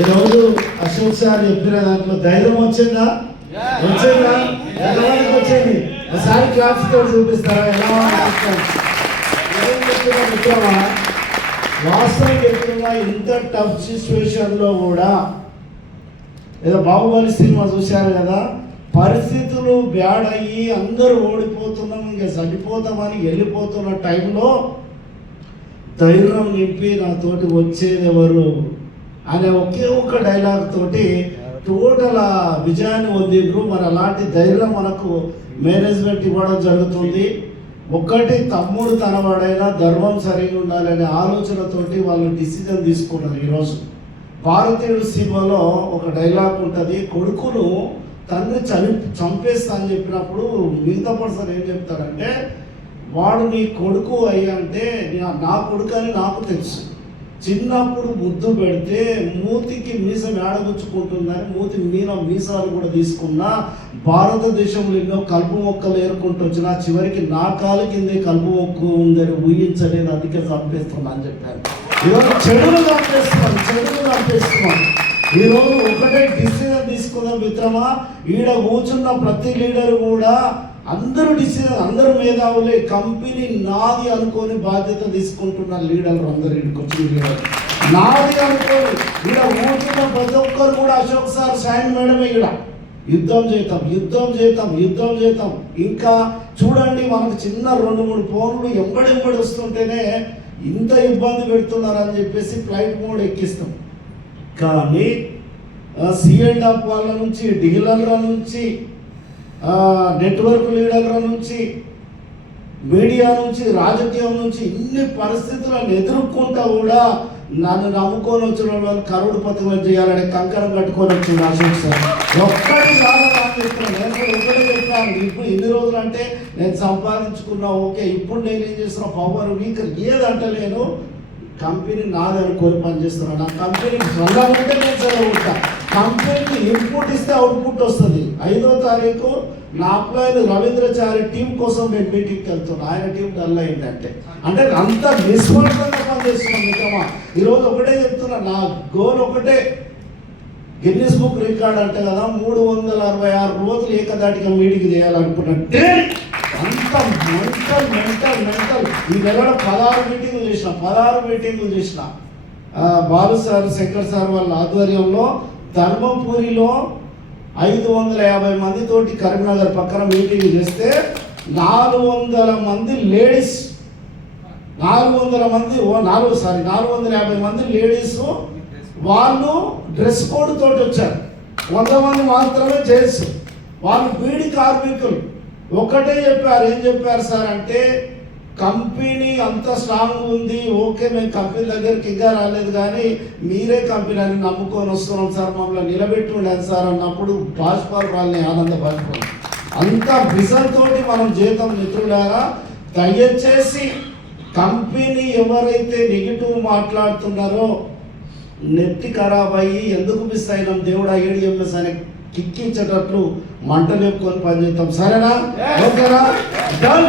ఈరోజు అశోక్ సార్ చెప్పిన దాంట్లో ధైర్యం వచ్చిందా? వచ్చిందా? ఎంతమందికి వచ్చింది? ఒకసారి క్లాప్స్తో చూపిస్తారా? ఎలా మిత్రమా వాస్తవం చెప్తున్నా ఇంత టఫ్ సిచ్యువేషన్లో కూడా ఏదో బాహుబలి సినిమా చూశారు కదా? పరిస్థితులు బ్యాడ్ అయ్యి అందరూ ఓడిపోతున్నాం ఇంకా చనిపోతామని వెళ్ళిపోతున్న టైంలో ధైర్యం నింపి నాతోటి వచ్చేది ఎవరు? అనే ఒకే ఒక్క డైలాగ్ తోటి టోటల్ ఆ విజయాన్ని పొందిండ్రు. మరి అలాంటి ధైర్యం మనకు మేనేజ్మెంట్ ఇవ్వడం జరుగుతుంది. ఒక్కటి తమ్ముడు తనవాడైనా ధర్మం సరిగా ఉండాలనే ఆలోచనతోటి వాళ్ళు డిసిజన్ తీసుకున్నారు ఈరోజు. భారతీయుడు సినిమాలో ఒక డైలాగ్ ఉంటుంది కొడుకును తండ్రి చని చంపేస్తా అని చెప్పినప్పుడు మిగతా పర్సన్ ఏం చెప్తారంటే వాడు నీ కొడుకు అయ్యా అంటే నా- నా కొడుకు అని నాకు తెలుసు. చిన్నప్పుడు ముద్దు పెడితే మూతికి మీసం ఏడగుచ్చుకుంటుందని మూతి మీన మీసాలు కూడా తీసుకున్న భారతదేశంలో ఎన్నో కలుపు మొక్కలు ఏర్కొంటూ వచ్చినా చివరికి నా కాలు కిందే కలుపు మొక్క ఉందని ఊహించలేదు అందుకే చంపేస్తున్నా అని చెప్పాను ఈరోజు చెడులు చంపేస్తున్నాం చెడులు చంపేస్తున్నాం. ఈరోజు ఒకటే డిసిజన్ తీసుకున్న మిత్రమా ఈడ కూర్చున్న ప్రతి లీడర్ కూడా అందరూ డిసిజన్ అందరూ మేధావులే కంపెనీ నాది అనుకొని బాధ్యత తీసుకుంటున్న లీడర్లు అందరు ఇక్కడికి వచ్చిన లీడర్ నాది అనుకోని ఈడ కూర్చున్న ప్రతి ఒక్కరు కూడా అశోక్ సార్ సాయం మేడమే ఇక్కడ యుద్ధం చేద్దాం యుద్ధం చేద్దాం యుద్ధం చేద్దాం. ఇంకా చూడండి మనకు చిన్న రెండు మూడు ఫోన్లు ఎంబడెంబడి వస్తుంటేనే ఇంత ఇబ్బంది పెడుతున్నారని చెప్పేసి ఫ్లైట్ మోడ్ ఎక్కిస్తాం. కానీ సిఎండ్ అప్ వాళ్ళ నుంచి డీలర్ల నుంచి నెట్వర్క్ లీడర్ల నుంచి మీడియా నుంచి రాజకీయం నుంచి ఇన్ని పరిస్థితులను ఎదుర్కొంటా కూడా నన్ను నమ్ముకొని వచ్చిన వాళ్ళు కరుడు పత్రికలు చేయాలని కంకరం కట్టుకొని వచ్చింది అశోక్ సార్. ఒక్కటి నాకు నేను ఒకటే చెప్పాను ఇప్పుడు ఎన్ని రోజులు అంటే నేను సంపాదించుకున్నా ఓకే ఇప్పుడు నేను ఏం చేస్తున్నా పవర్ వీక్ ఏదంటలేను కంపెనీ నాది అనుకొని పనిచేస్తున్నాను నా కంపెనీ సొంతం నేను చదవకుంటా కంపెనీకి ఇన్పుట్ ఇస్తే అవుట్పుట్ వస్తుంది. ఐదో తారీఖు నా అప్లైన్ రవీంద్రచారి టీం కోసం నేను మీటింగ్కి వెళ్తున్నాను ఆయన టీం డల్ అయిందంటే. అంటే అంత నిస్వార్థంగా పనిచేస్తున్నాం మిత్రమా ఈరోజు ఒకటే చెప్తున్నా నా గోల్ ఒకటే. గిన్నిస్ బుక్ రికార్డ్ అంటే కదా మూడు వందల అరవై ఆరు రోజులు ఏకదాటిగా మీటింగ్ చేయాలనుకున్నట్టే అంత మెంటల్ మెంటల్ మెంటల్ ఈ నెలలో పదహారు మీటింగ్లు చేసిన పదహారు మీటింగ్లు చేసిన బాలు సార్ శంకర్ సార్ వాళ్ళ ఆధ్వర్యంలో ధర్మపురిలో ఐదు వందల యాభై మంది తోటి కరీంనగర్ పక్కన మీటింగ్ చేస్తే నాలుగు వందల మంది లేడీస్. నాలుగు వందల మంది ఓ నాలుగు సారీ నాలుగు వందల యాభై మంది లేడీస్ వాళ్ళు డ్రెస్ కోడ్ తోటి వచ్చారు. వంద మంది మాత్రమే జెంట్స్. వాళ్ళు బీడి కార్మికులు. ఒకటే చెప్పారు ఏం చెప్పారు సార్ అంటే కంపెనీ అంత స్ట్రాంగ్ ఉంది ఓకే మేము కంపెనీ దగ్గరికి ఇంకా రాలేదు కానీ మీరే కంపెనీ అని నమ్ముకొని వస్తున్నాం సార్ మమ్మల్ని నిలబెట్టి ఉండదు సార్ అన్నప్పుడు బాష్పాలు వాళ్ళని ఆనంద బాష్పాలు అంత తోటి మనం జీతం మిత్రులారా దయచేసి కంపెనీ ఎవరైతే నెగిటివ్ మాట్లాడుతున్నారో నెత్తి ఖరాబ్ అయ్యి ఎందుకు మిస్ అయినాం? దేవుడా ఏడిఎంఎస్ అనే కిక్కించేటట్లు మంటలు ఎక్కుకొని పనిచేద్దాం సరేనా ఓకేనా? డన్